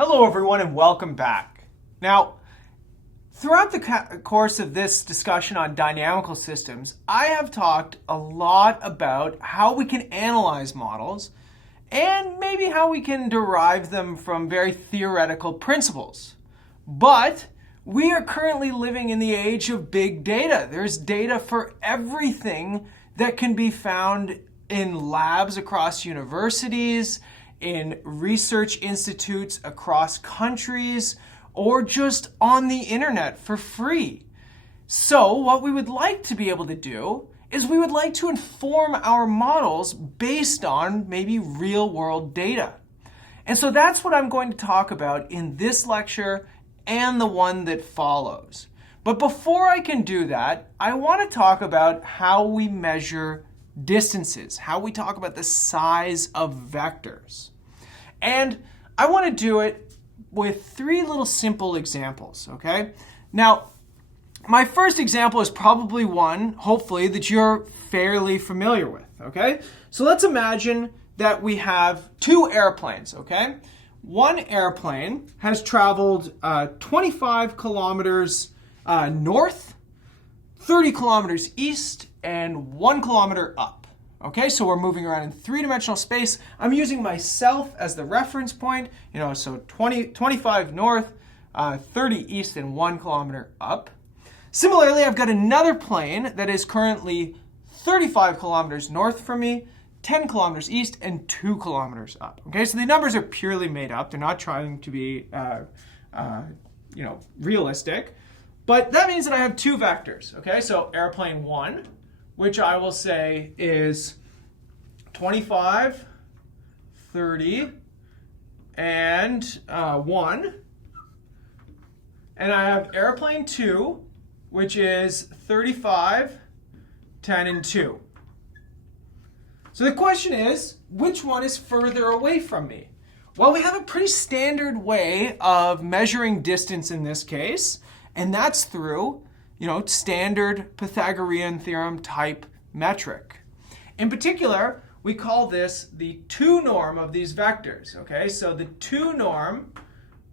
Hello everyone and welcome back. Now, throughout the course of this discussion on dynamical systems, I have talked a lot about how we can analyze models and maybe how we can derive them from very theoretical principles. But we are currently living in the age of big data. There's data for everything that can be found in labs across universities, in research institutes across countries, or just on the internet for free. So what we would like to be able to do is we would like to inform our models based on maybe real world data. And so that's what I'm going to talk about in this lecture and the one that follows. But before I can do that, I want to talk about how we measure distances, how we talk about the size of vectors. And I want to do it with three little simple examples, okay? Now, my first example is probably one, hopefully, that you're fairly familiar with, okay? So let's imagine that we have two airplanes, okay? One airplane has traveled 25 kilometers north, 30 kilometers east, and 1 kilometer up. Okay, so we're moving around in three-dimensional space. I'm using myself as the reference point, so 25 north, 30 east, and 1 kilometer up. Similarly, I've got another plane that is currently 35 kilometers north from me, 10 kilometers east, and 2 kilometers up. Okay, so the numbers are purely made up. They're not trying to be, realistic. But that means that I have two vectors. Okay, so airplane 1, which I will say is 25, 30, and 1. And I have airplane 2, which is 35, 10, and 2. So the question is, which one is further away from me? Well, we have a pretty standard way of measuring distance in this case, and that's through standard Pythagorean theorem type metric. In particular, we call this the 2 norm of these vectors. Okay, so the 2 norm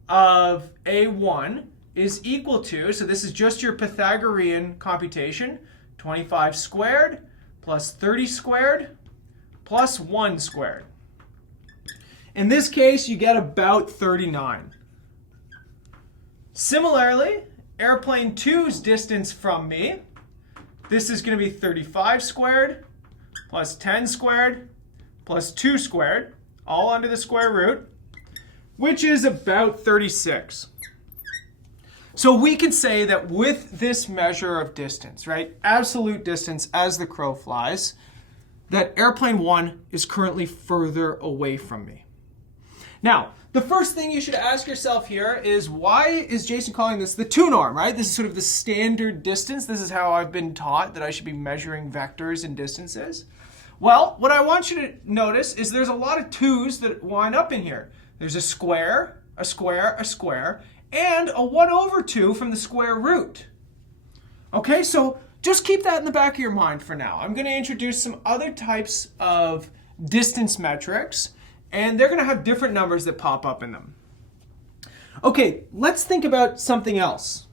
of A1 is equal to, so this is just your Pythagorean computation, 25 squared plus 30 squared plus 1 squared. In this case, you get about 39. Similarly, airplane 2's distance from me, this is going to be 35 squared plus 10 squared plus 2 squared, all under the square root, which is about 36. So we can say that with this measure of distance, right, absolute distance as the crow flies, that airplane 1 is currently further away from me. Now, the first thing you should ask yourself here is, why is Jason calling this the 2 norm, right? This is sort of the standard distance. This is how I've been taught that I should be measuring vectors and distances. Well, what I want you to notice is there's a lot of 2's that wind up in here. There's a square, a square, a square, and a 1 over 2 from the square root. Okay, so just keep that in the back of your mind for now. I'm going to introduce some other types of distance metrics, and they're going to have different numbers that pop up in them. Okay, let's think about something else.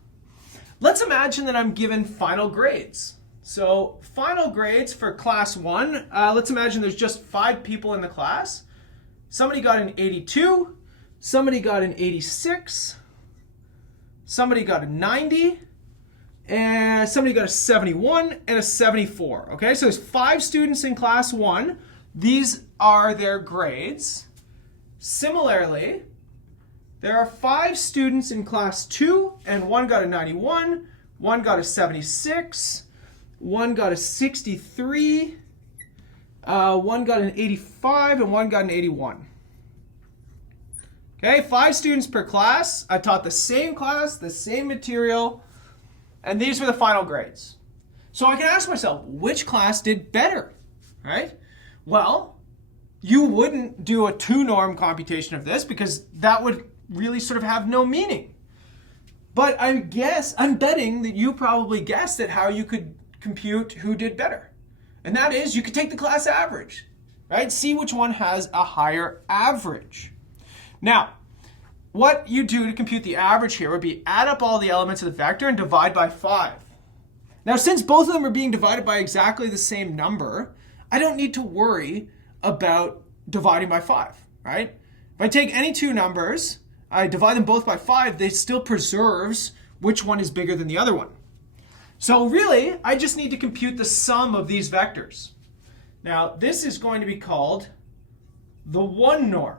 Let's imagine that I'm given final grades. So final grades for class 1, let's imagine there's just 5 people in the class. Somebody got an 82, somebody got an 86, somebody got a 90, and somebody got a 71 and a 74. Okay, so there's 5 students in class 1. These are their grades. Similarly, there are 5 students in class 2, and one got a 91, one got a 76, one got a 63, one got an 85, and one got an 81. Okay, 5 students per class. I taught the same class, the same material, and these were the final grades. So I can ask myself, which class did better, right? Well, you wouldn't do a 2 norm computation of this because that would really sort of have no meaning. But I'm betting that you probably guessed at how you could compute who did better. And that is, you could take the class average, right? See which one has a higher average. Now, what you do to compute the average here would be add up all the elements of the vector and divide by 5. Now, since both of them are being divided by exactly the same number, I don't need to worry about dividing by 5, right? If I take any two numbers, I divide them both by 5, they still preserves which one is bigger than the other one. So really, I just need to compute the sum of these vectors. Now, this is going to be called the one norm.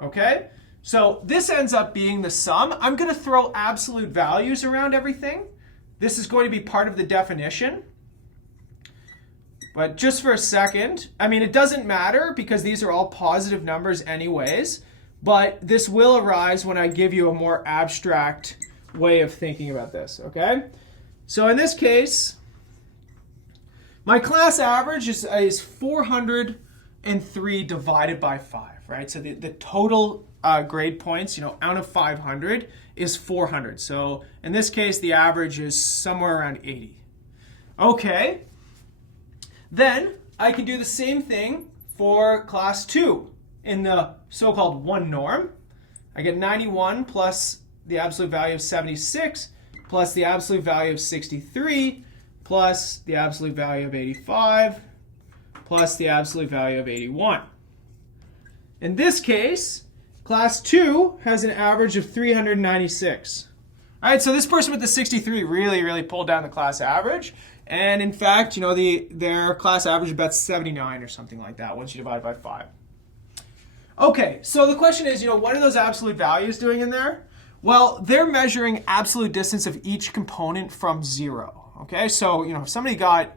Okay? So this ends up being the sum. I'm going to throw absolute values around everything. This is going to be part of the definition. But just for a second, I mean, it doesn't matter because these are all positive numbers anyways. But this will arise when I give you a more abstract way of thinking about this, okay? So in this case, my class average is 403 divided by 5, right? So the total grade points, out of 500 is 400. So in this case, the average is somewhere around 80. Okay. Then I can do the same thing for class 2 in the so-called one norm. I get 91 plus the absolute value of 76 plus the absolute value of 63 plus the absolute value of 85 plus the absolute value of 81. In this case, class 2 has an average of 396. All right, so this person with the 63 really pulled down the class average. And in fact, their class average is about 79 or something like that once you divide by 5. Okay, so the question is, what are those absolute values doing in there? Well, they're measuring absolute distance of each component from 0. Okay, so if somebody got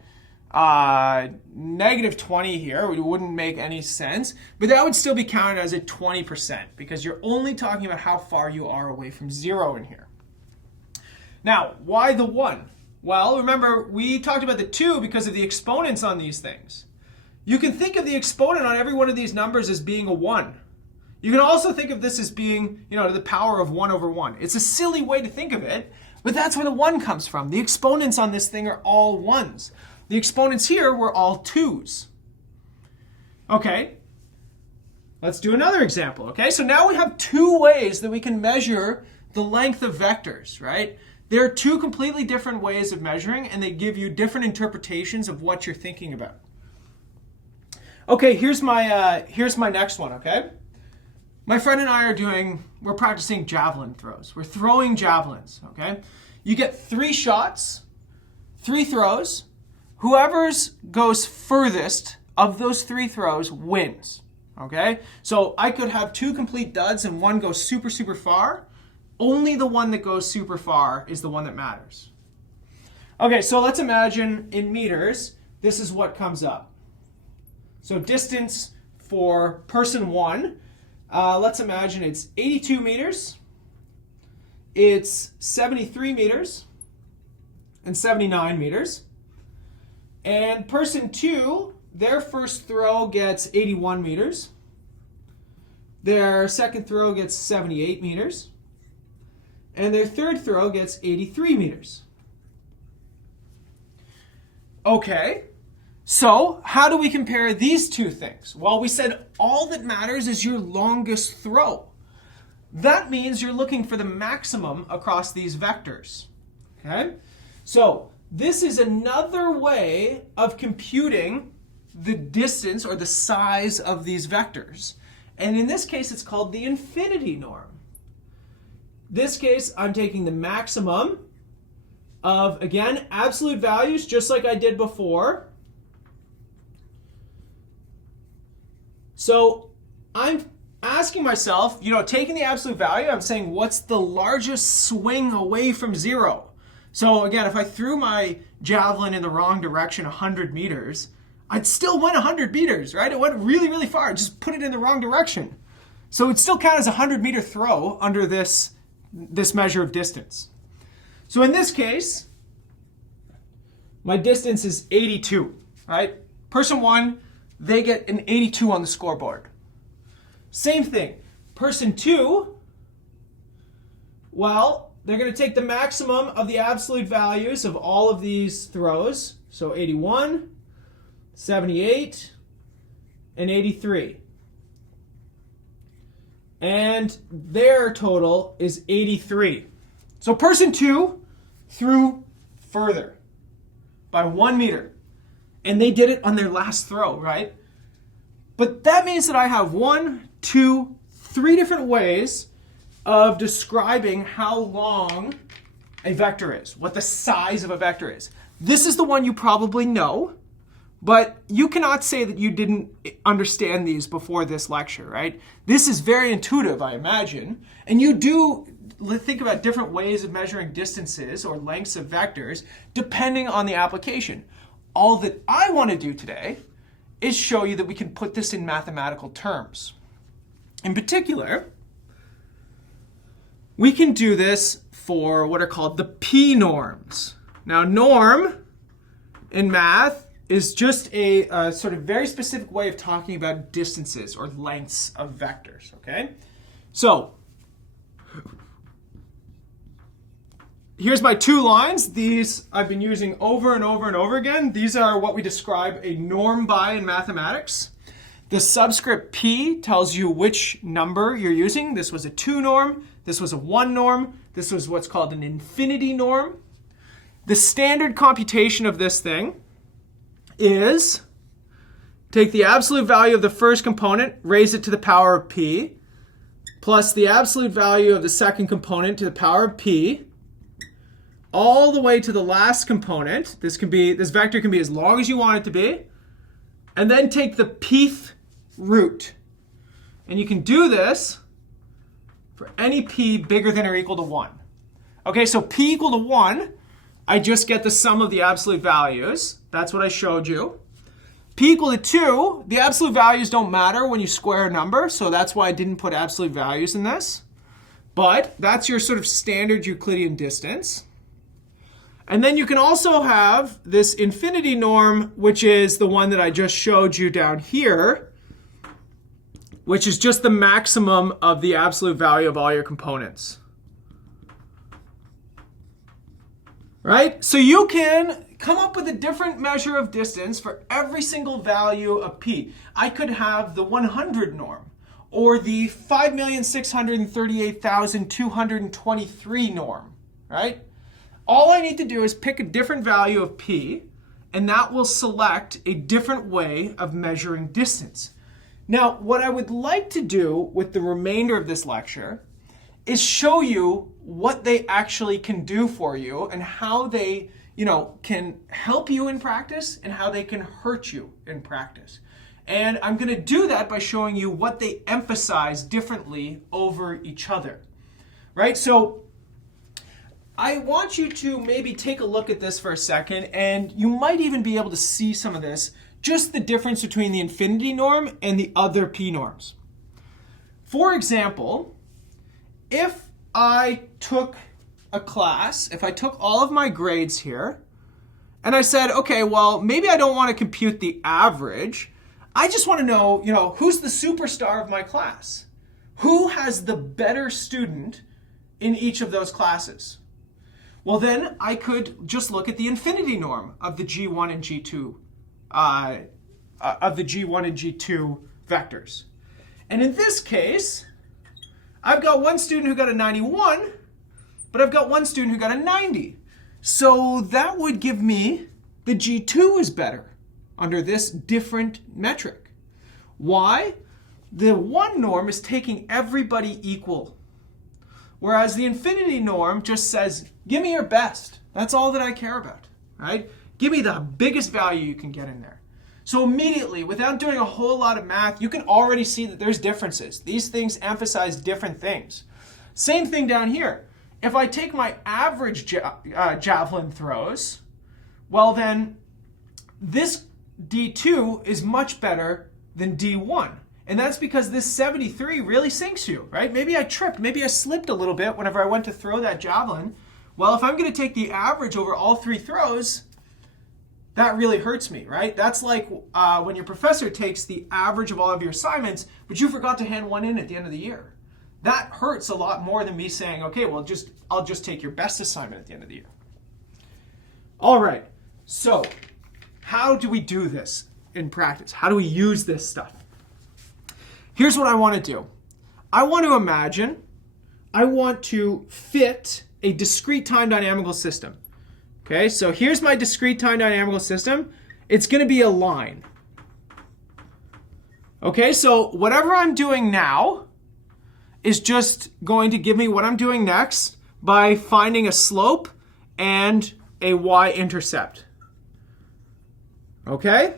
negative 20 here, it wouldn't make any sense, but that would still be counted as a 20% because you're only talking about how far you are away from 0 in here. Now, why the 1? Well, remember, we talked about the 2 because of the exponents on these things. You can think of the exponent on every one of these numbers as being a 1. You can also think of this as being, to the power of 1 over 1. It's a silly way to think of it, but that's where the 1 comes from. The exponents on this thing are all 1s. The exponents here were all 2s. Okay, let's do another example. Okay, so now we have 2 ways that we can measure the length of vectors, right? There are 2 completely different ways of measuring, and they give you different interpretations of what you're thinking about. Okay, here's my next one, okay? My friend and I we're practicing javelin throws. We're throwing javelins, okay? You get 3 shots, 3 throws. Whoever goes furthest of those 3 throws wins, okay? So I could have 2 complete duds and one goes super far. Only the one that goes super far is the one that matters. Okay, so let's imagine in meters, this is what comes up. So distance for person 1, let's imagine it's 82 meters, it's 73 meters, and 79 meters. And person 2, their first throw gets 81 meters. Their second throw gets 78 meters. And their third throw gets 83 meters. Okay, so how do we compare these 2 things? Well, we said all that matters is your longest throw. That means you're looking for the maximum across these vectors. Okay, so this is another way of computing the distance or the size of these vectors. And in this case, it's called the infinity norm. This case, I'm taking the maximum of, again, absolute values, just like I did before. So I'm asking myself, taking the absolute value, I'm saying, what's the largest swing away from 0? So again, if I threw my javelin in the wrong direction 100 meters, I'd still win 100 meters, right? It went really far. Just put it in the wrong direction. So it'd still count as a 100-meter throw under this measure of distance. So in this case, my distance is 82, right? Person 1, they get an 82 on the scoreboard. Same thing. Person 2, well, they're going to take the maximum of the absolute values of all of these throws. So 81, 78, and 83. and their total is 83. So person 2 threw further by 1 meter, and they did it on their last throw, right? But that means that I have 1, 2, 3 different ways of describing how long a vector is, what the size of a vector is. This is the one you probably know, but you cannot say that you didn't understand these before this lecture, right? This is very intuitive, I imagine, and you do think about different ways of measuring distances or lengths of vectors depending on the application. All that I want to do today is show you that we can put this in mathematical terms. In particular, we can do this for what are called the p-norms. Now, norm in math is just a sort of very specific way of talking about distances or lengths of vectors, okay? So, here's my 2 lines. These I've been using over and over and over again. These are what we describe a norm by in mathematics. The subscript p tells you which number you're using. This was a 2 norm. This was a 1 norm. This was what's called an infinity norm. The standard computation of this thing is take the absolute value of the first component, raise it to the power of p, plus the absolute value of the second component to the power of p, all the way to the last component. This vector can be as long as you want it to be, and then take the pth root. And you can do this for any p bigger than or equal to 1. Okay, so p equal to 1, I just get the sum of the absolute values. That's what I showed you. P equal to 2, the absolute values don't matter when you square a number, so that's why I didn't put absolute values in this. But that's your sort of standard Euclidean distance. And then you can also have this infinity norm, which is the one that I just showed you down here, which is just the maximum of the absolute value of all your components. Right? So you can come up with a different measure of distance for every single value of p. I could have the 100 norm, or the 5,638,223 norm, right? All I need to do is pick a different value of p, and that will select a different way of measuring distance. Now, what I would like to do with the remainder of this lecture is show you what they actually can do for you and how they, can help you in practice and how they can hurt you in practice. And I'm going to do that by showing you what they emphasize differently over each other, right? So I want you to maybe take a look at this for a second, and you might even be able to see some of this, just the difference between the infinity norm and the other p norms. For example, if I took a class, if I took all of my grades here, and I said, okay, well, maybe I don't want to compute the average. I just want to know, who's the superstar of my class? Who has the better student in each of those classes? Well, then I could just look at the infinity norm of the G1 and G2 vectors. And in this case, I've got one student who got a 91, but I've got one student who got a 90. So that would give me the G2 is better under this different metric. Why? The 1 norm is taking everybody equal, whereas the infinity norm just says, give me your best. That's all that I care about, right? Give me the biggest value you can get in there. So immediately, without doing a whole lot of math, you can already see that there's differences. These things emphasize different things. Same thing down here. If I take my average javelin throws, well then, this D2 is much better than D1. And that's because this 73 really sinks you, right? Maybe I tripped, maybe I slipped a little bit whenever I went to throw that javelin. Well, if I'm going to take the average over all 3 throws, that really hurts me, right? That's like when your professor takes the average of all of your assignments, but you forgot to hand one in at the end of the year. That hurts a lot more than me saying, okay, well, I'll just take your best assignment at the end of the year. All right, so how do we do this in practice? How do we use this stuff? Here's what I want to do. I want to imagine I want to fit a discrete time dynamical system. Okay, so here's my discrete time dynamical system. It's going to be a line. Okay, so whatever I'm doing now is just going to give me what I'm doing next by finding a slope and a y-intercept. Okay?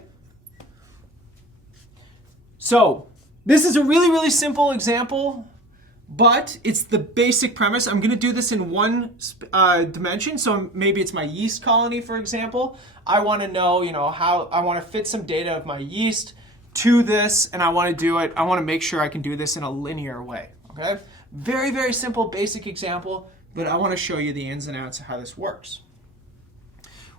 So this is a really, really simple example, but it's the basic premise. I'm going to do this in one dimension. So maybe it's my yeast colony, for example. I want to know, how I want to fit some data of my yeast to this, and I want to do it. I want to make sure I can do this in a linear way. Okay? Very, very simple, basic example, but I want to show you the ins and outs of how this works.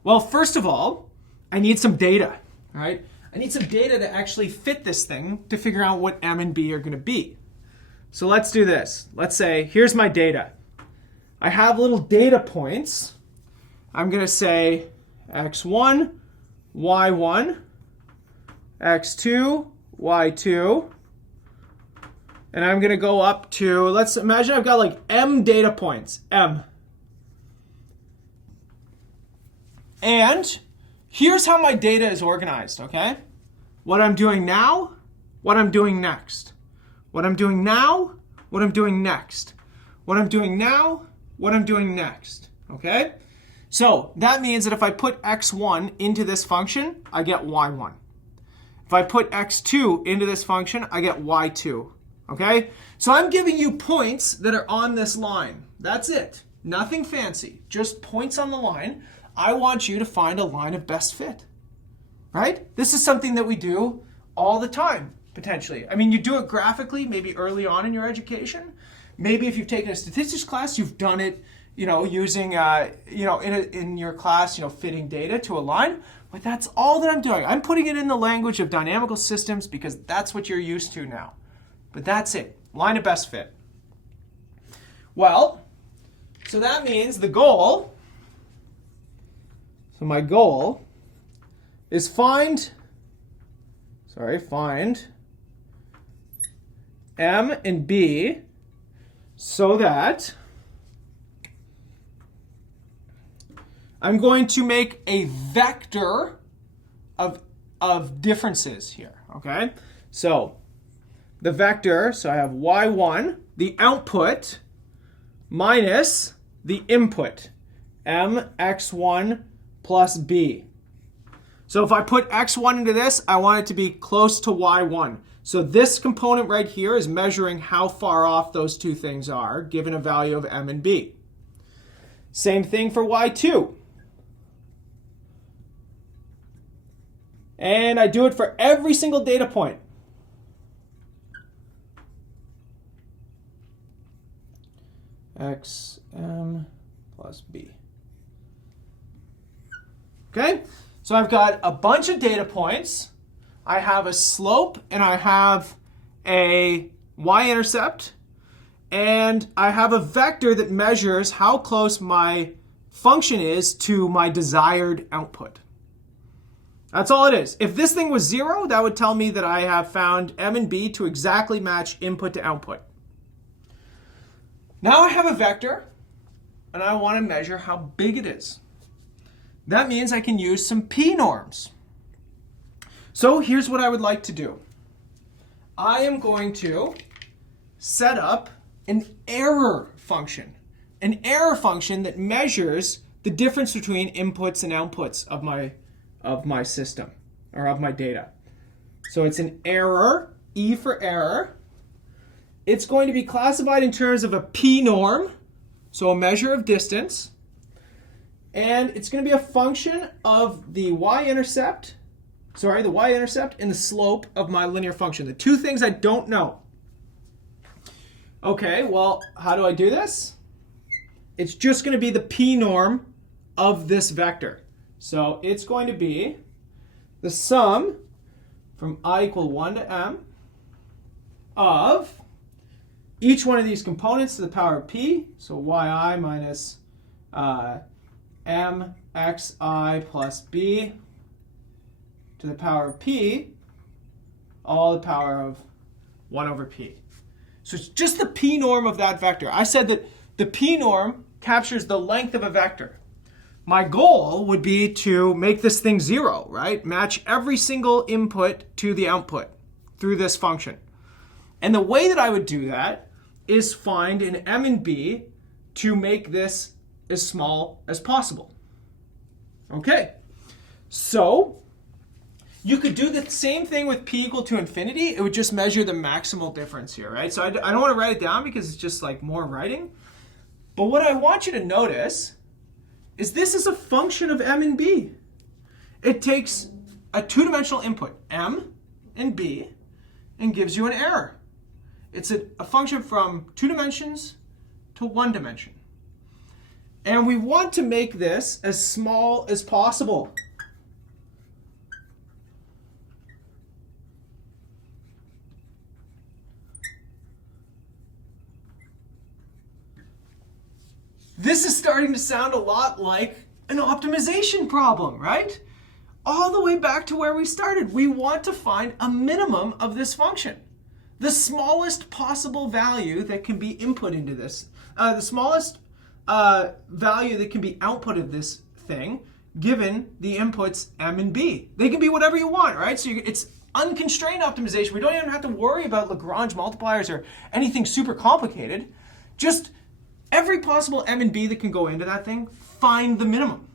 Well, first of all, I need some data, right? I need some data to actually fit this thing to figure out what M and B are going to be. So let's do this. Let's say, here's my data. I have little data points. I'm going to say x1, y1, x2, y2. And I'm going to go up to, let's imagine I've got like M data points, M. And here's how my data is organized, okay? What I'm doing now, what I'm doing next. What I'm doing now, what I'm doing next. What I'm doing now, what I'm doing next, okay? So that means that if I put x1 into this function, I get y1. If I put x2 into this function, I get y2, okay? So I'm giving you points that are on this line. That's it. Nothing fancy, just points on the line. I want you to find a line of best fit, right? This is something that we do all the time, potentially. I mean, you do it graphically, maybe early on in your education. Maybe if you've taken a statistics class, you've done it, using, in your class, fitting data to a line. But that's all that I'm doing. I'm putting it in the language of dynamical systems because that's what you're used to now. But that's it, line of best fit. Well, so that means the goal, so my goal is find M and B so that I'm going to make a vector of differences here, okay? So the vector, so I have y1, the output, minus the input, mx1 plus b. So if I put x1 into this, I want it to be close to y1. So this component right here is measuring how far off those two things are, given a value of m and b. Same thing for y2. And I do it for every single data point. xm plus b. Okay, so I've got a bunch of data points. I have a slope and I have a y-intercept. And I have a vector that measures how close my function is to my desired output. That's all it is. If this thing was 0, that would tell me that I have found M and B to exactly match input to output. Now I have a vector, and I want to measure how big it is. That means I can use some p-norms. So here's what I would like to do. I am going to set up an error function. An error function that measures the difference between inputs and outputs of my system, or of my data. So it's an error, E for error. It's going to be classified in terms of a p-norm, so a measure of distance. And it's going to be a function of the y-intercept, and the slope of my linear function. The two things I don't know. Okay, well, how do I do this? It's just going to be the p-norm of this vector. So it's going to be the sum from I equal 1 to m of each one of these components to the power of p, so yi minus mxi plus b to the power of p, all the power of 1 over p. So it's just the p norm of that vector. I said that the p norm captures the length of a vector. My goal would be to make this thing 0, right? Match every single input to the output through this function. And the way that I would do that is find an m and b to make this as small as possible. Okay, so you could do the same thing with p equal to infinity. It would just measure the maximal difference here, right? So I don't want to write it down because it's just like more writing. But what I want you to notice is this is a function of m and b. It takes a two-dimensional input, m and b, and gives you an error. It's a function from 2 dimensions to 1 dimension. And we want to make this as small as possible. This is starting to sound a lot like an optimization problem, right? All the way back to where we started. We want to find a minimum of this function. The smallest possible value that can be input into this. The smallest value that can be output of this thing given the inputs m and b. They can be whatever you want, right? So it's unconstrained optimization. We don't even have to worry about Lagrange multipliers or anything super complicated. Just every possible m and b that can go into that thing, find the minimum.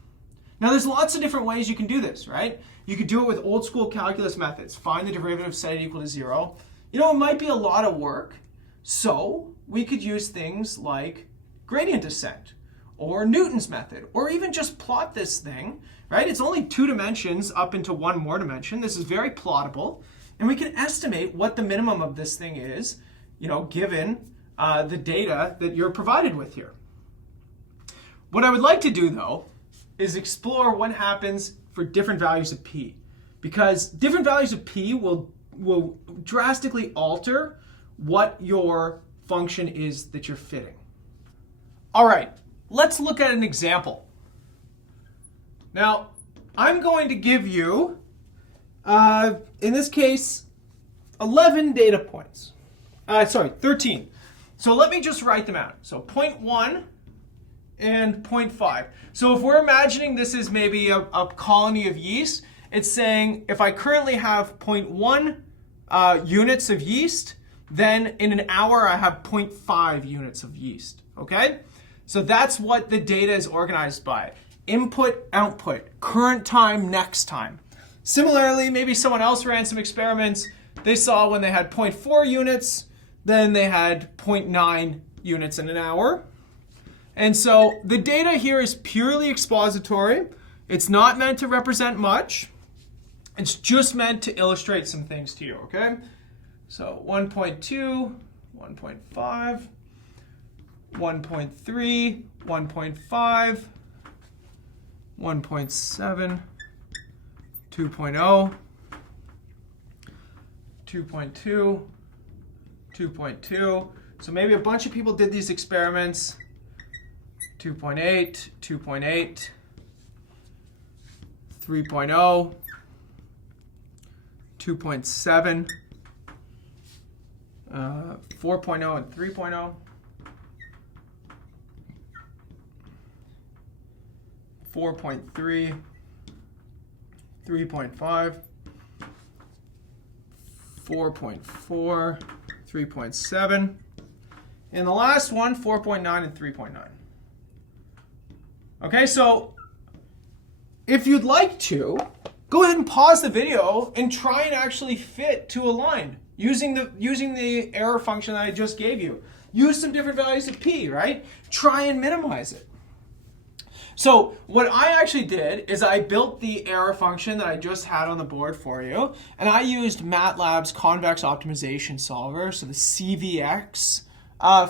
Now there's lots of different ways you can do this, right? You could do it with old school calculus methods. Find the derivative, set it equal to 0. You know, it might be a lot of work, so we could use things like gradient descent or Newton's method, or even just plot this thing, right? It's only 2 dimensions up into 1 more dimension. This is very plottable, and we can estimate what the minimum of this thing is, you know, given the data that you're provided with here. What I would like to do, though, is explore what happens for different values of p, because different values of p will drastically alter what your function is that you're fitting. All right, let's look at an example. Now, I'm going to give you, in this case, 11 data points. 13. So let me just write them out. So 0.1 and 0.5. So if we're imagining this is maybe a colony of yeast, it's saying if I currently have 0.1 units of yeast, then in an hour I have 0.5 units of yeast, okay? So that's what the data is organized by. Input, output, current time, next time. Similarly, maybe someone else ran some experiments. They saw when they had 0.4 units, then they had 0.9 units in an hour. And so the data here is purely expository. It's not meant to represent much. It's just meant to illustrate some things to you, okay? So 1.2, 1.5, 1.3, 1.5, 1.7, 2.0, 2.2, 2.2. So maybe a bunch of people did these experiments. 2.8, 2.8, 3.0, 2.7, 4.0 and 3.0, 4.3, 3.5, 4.4, 3.7, and the last one, 4.9 and 3.9. Okay, so if you'd like to, go ahead and pause the video and try and actually fit to a line using the error function that I just gave you. Use some different values of p, right? Try and minimize it. So what I actually did is I built the error function that I just had on the board for you, and I used MATLAB's convex optimization solver, so the CVX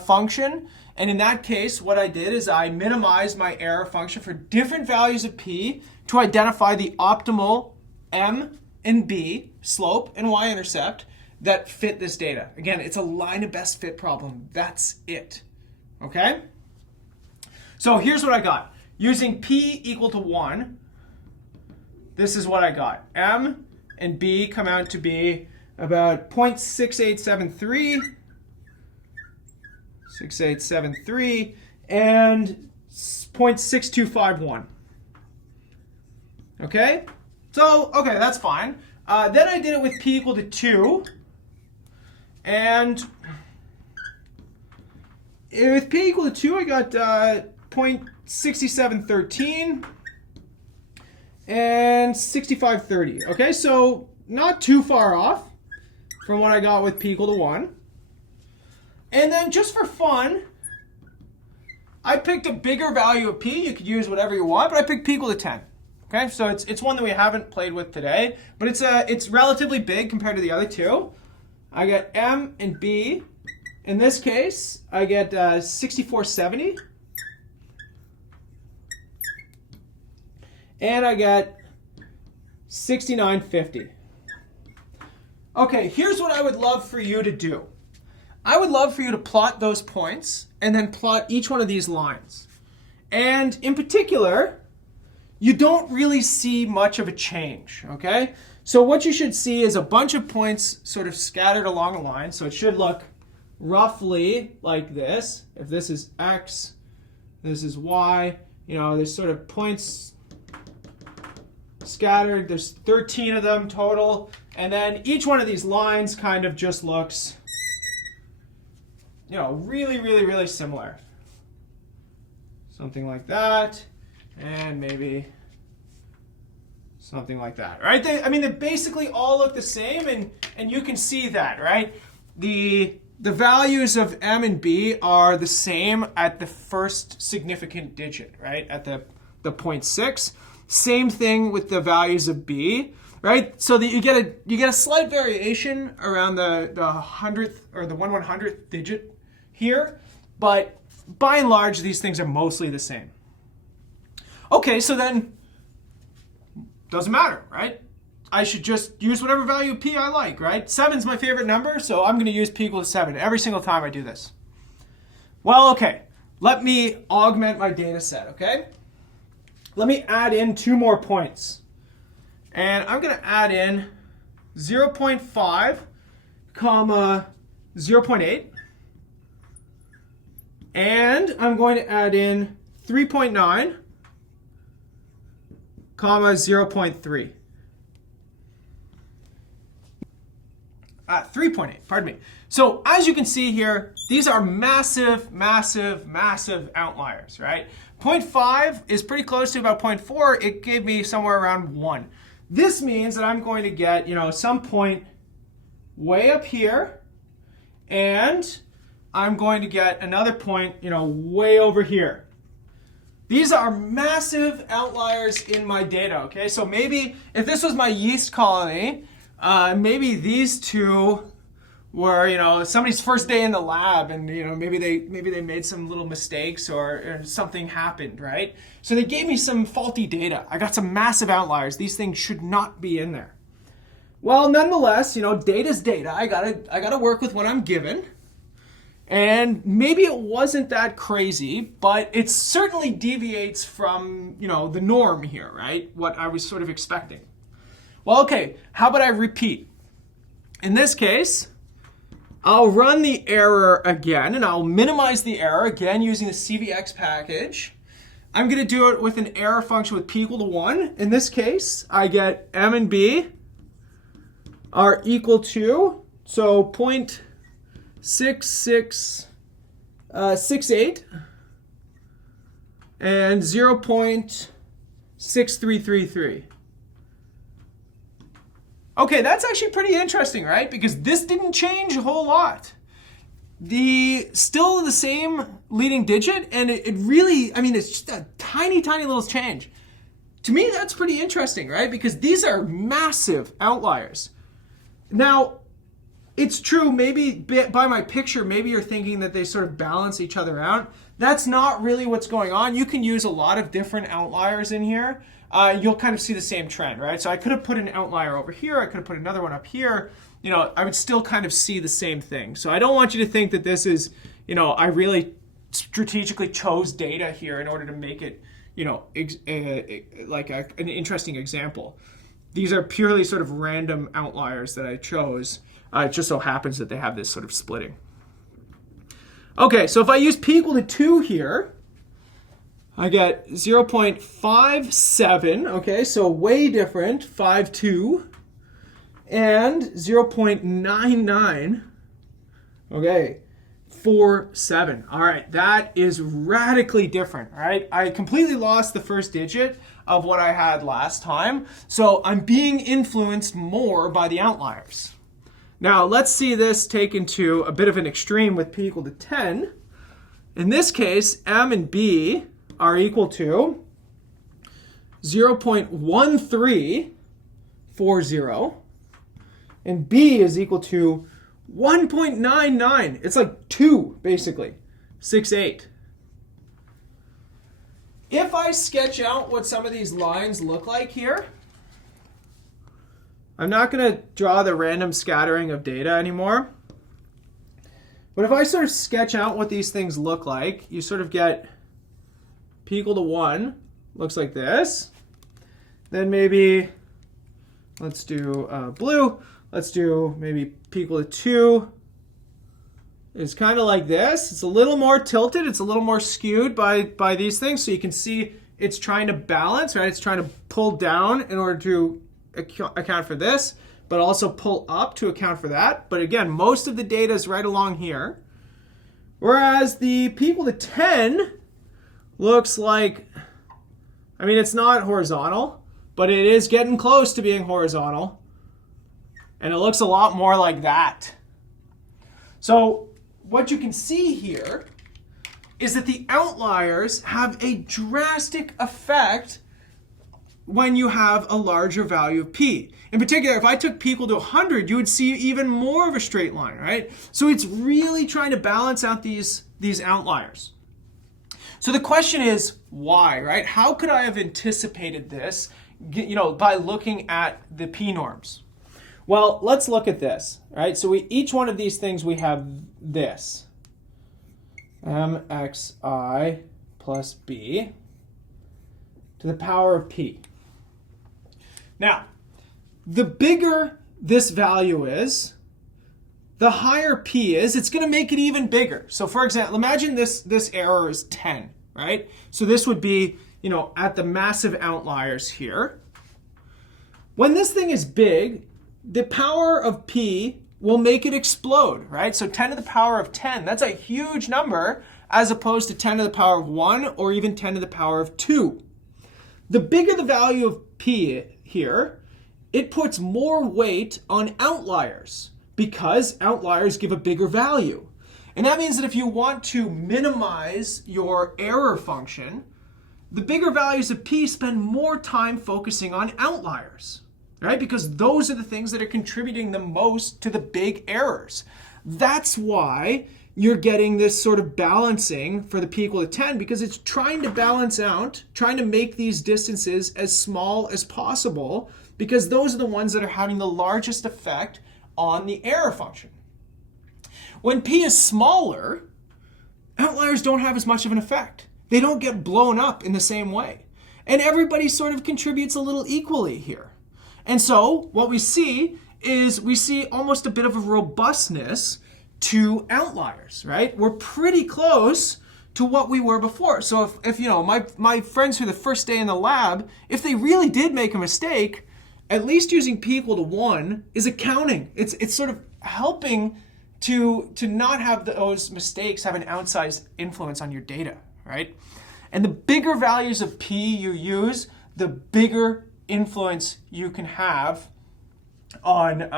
function. And in that case, what I did is I minimized my error function for different values of p to identify the optimal m and b, slope and y-intercept, that fit this data. Again, it's a line of best fit problem. That's it. Okay? So here's what I got. Using p equal to 1, this is what I got. M and b come out to be about 0.6873 6873, and 0.6251. Okay? So, okay, that's fine. Then I did it with p equal to 2. And with p equal to 2, I got 0.6713 and 6530. Okay, so not too far off from what I got with p equal to 1. And then just for fun, I picked a bigger value of p. You could use whatever you want, but I picked p equal to 10. Okay, so it's one that we haven't played with today, but it's relatively big compared to the other two. I get m and b. In this case, I get 6470. And I get 6950. Okay, here's what I would love for you to do. I would love for you to plot those points and then plot each one of these lines. And in particular, you don't really see much of a change, okay? So what you should see is a bunch of points sort of scattered along a line. So it should look roughly like this. If this is x, this is y, you know, there's sort of points scattered. There's 13 of them total. And then each one of these lines kind of just looks, you know, really, really, really similar. Something like that. And maybe something like that, right? I mean, they basically all look the same, and you can see that, right? The values of m and b are the same at the first significant digit, right? At the 0.6. Same thing with the values of b, right? So that you get a slight variation around the 100th or the 1/100th digit here, but by and large, these things are mostly the same. Okay, so then, doesn't matter, right? I should just use whatever value of p I like, right? 7 is my favorite number, so I'm going to use p equal to 7 every single time I do this. Well, okay, let me augment my data set, okay? Let me add in 2 more points. And I'm going to add in 0.5, comma 0.8. And I'm going to add in 3.9, comma 0.3. 3.8, pardon me. So as you can see here, these are massive, massive, massive outliers, right? 0.5 is pretty close to about 0.4. It gave me somewhere around 1. This means that I'm going to get, you know, some point way up here, and I'm going to get another point, you know, way over here. These are massive outliers in my data, okay? So maybe if this was my yeast colony, maybe these two were, you know, somebody's first day in the lab, and, you know, maybe they made some little mistakes or something happened, right? So they gave me some faulty data. I got some massive outliers. These things should not be in there. Well, nonetheless, you know, data's data. I gotta work with what I'm given. And maybe it wasn't that crazy, but it certainly deviates from, you know, the norm here, right? What I was sort of expecting. Well, okay, how about I repeat? In this case, I'll run the error again, and I'll minimize the error, again, using the CVX package. I'm going to do it with an error function with p equal to 1. In this case, I get m and b are equal to, so 0.6668 and 0.6333. Okay, that's actually pretty interesting, right? Because this didn't change a whole lot. Still the same leading digit, and it really, I mean, it's just a tiny, tiny little change. To me, that's pretty interesting, right? Because these are massive outliers. Now, it's true, maybe by my picture, maybe you're thinking that they sort of balance each other out. That's not really what's going on. You can use a lot of different outliers in here. You'll kind of see the same trend, right? So I could have put an outlier over here. I could have put another one up here. You know, I would still kind of see the same thing. So I don't want you to think that this is, you know, I really strategically chose data here in order to make it, you know, like an interesting example. These are purely sort of random outliers that I chose. It just so happens that they have this sort of splitting. Okay, so if I use p equal to 2 here, I get 0.57, okay, so way different, 5.2, and 0.99, okay, 4.7. All right, that is radically different, all right? I completely lost the first digit of what I had last time, so I'm being influenced more by the outliers. Now, let's see this taken to a bit of an extreme with p equal to 10. In this case, m and b are equal to 0.1340, and b is equal to 1.99. It's like 2, basically. 6.8. If I sketch out what some of these lines look like here, I'm not going to draw the random scattering of data anymore. But if I sort of sketch out what these things look like, you sort of get p equal to 1 looks like this. Then maybe, let's do blue. Let's do maybe p equal to 2. It's kind of like this. It's a little more tilted. It's a little more skewed by these things. So you can see it's trying to balance, right? It's trying to pull down in order to account for this, but also pull up to account for that. But again, most of the data is right along here. Whereas the p equal to 10 looks like, I mean, it's not horizontal, but it is getting close to being horizontal. And it looks a lot more like that. So what you can see here is that the outliers have a drastic effect when you have a larger value of p. In particular, if I took p equal to 100, you would see even more of a straight line, right? So it's really trying to balance out these outliers. So the question is, why, right? How could I have anticipated this, by looking at the p norms? Well, let's look at this, right? So each one of these things, we have this. mxi plus b to the power of p. Now, the bigger this value is, the higher p is, it's going to make it even bigger. So for example, imagine this error is 10, right? So this would be, at the massive outliers here. When this thing is big, the power of p will make it explode, right? So 10 to the power of 10, that's a huge number, as opposed to 10 to the power of 1 or even 10 to the power of 2. The bigger the value of p here, it puts more weight on outliers because outliers give a bigger value. And that means that if you want to minimize your error function, the bigger values of p spend more time focusing on outliers, right? Because those are the things that are contributing the most to the big errors. That's why you're getting this sort of balancing for the p equal to 10, because it's trying to balance out, trying to make these distances as small as possible, because those are the ones that are having the largest effect on the error function. When p is smaller, outliers don't have as much of an effect. They don't get blown up in the same way. And everybody sort of contributes a little equally here. And so what we see is we see almost a bit of a robustness to outliers, right? We're pretty close to what we were before. So if my friends who are the first day in the lab, if they really did make a mistake, at least using p equal to 1 is accounting. It's sort of helping to not have those mistakes have an outsized influence on your data, right? And the bigger values of p you use, the bigger influence you can have on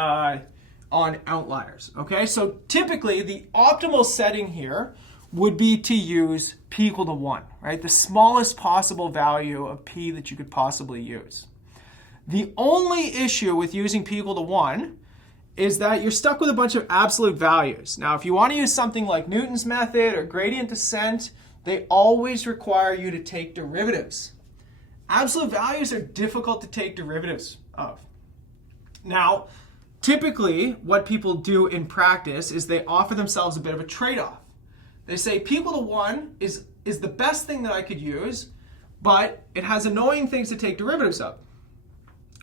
outliers, okay? So typically the optimal setting here would be to use p equal to 1, right? The smallest possible value of p that you could possibly use. The only issue with using p equal to 1 is that you're stuck with a bunch of absolute values. Now, if you want to use something like Newton's method or gradient descent, they always require you to take derivatives. Absolute values are difficult to take derivatives of. Now, typically what people do in practice is they offer themselves a bit of a trade-off. They say p equal to 1 is the best thing that I could use, but it has annoying things to take derivatives of.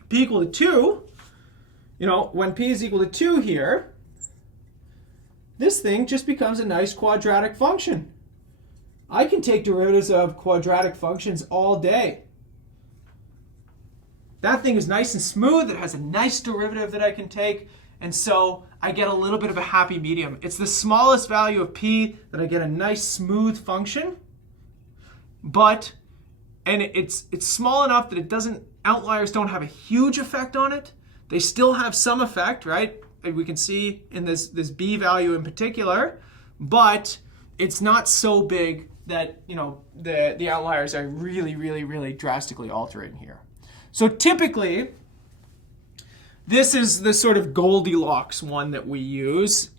P equal to 2, when p is equal to 2 here, this thing just becomes a nice quadratic function. I can take derivatives of quadratic functions all day. That thing is nice and smooth. It has a nice derivative that I can take. And so I get a little bit of a happy medium. It's the smallest value of p that I get a nice smooth function. And it's small enough that outliers don't have a huge effect on it. They still have some effect, right? We can see in this b value in particular, but it's not so big that the outliers are really, really, really drastically altering here. So typically, this is the sort of Goldilocks one that we use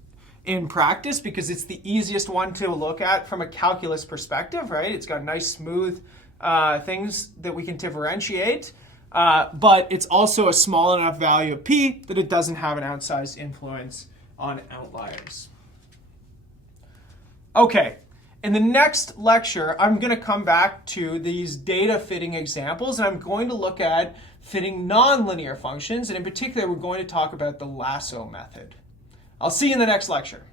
in practice because it's the easiest one to look at from a calculus perspective, right? It's got nice smooth things that we can differentiate, but it's also a small enough value of p that it doesn't have an outsized influence on outliers. Okay, in the next lecture, I'm going to come back to these data fitting examples, and I'm going to look at fitting nonlinear functions, and in particular, we're going to talk about the lasso method. I'll see you in the next lecture.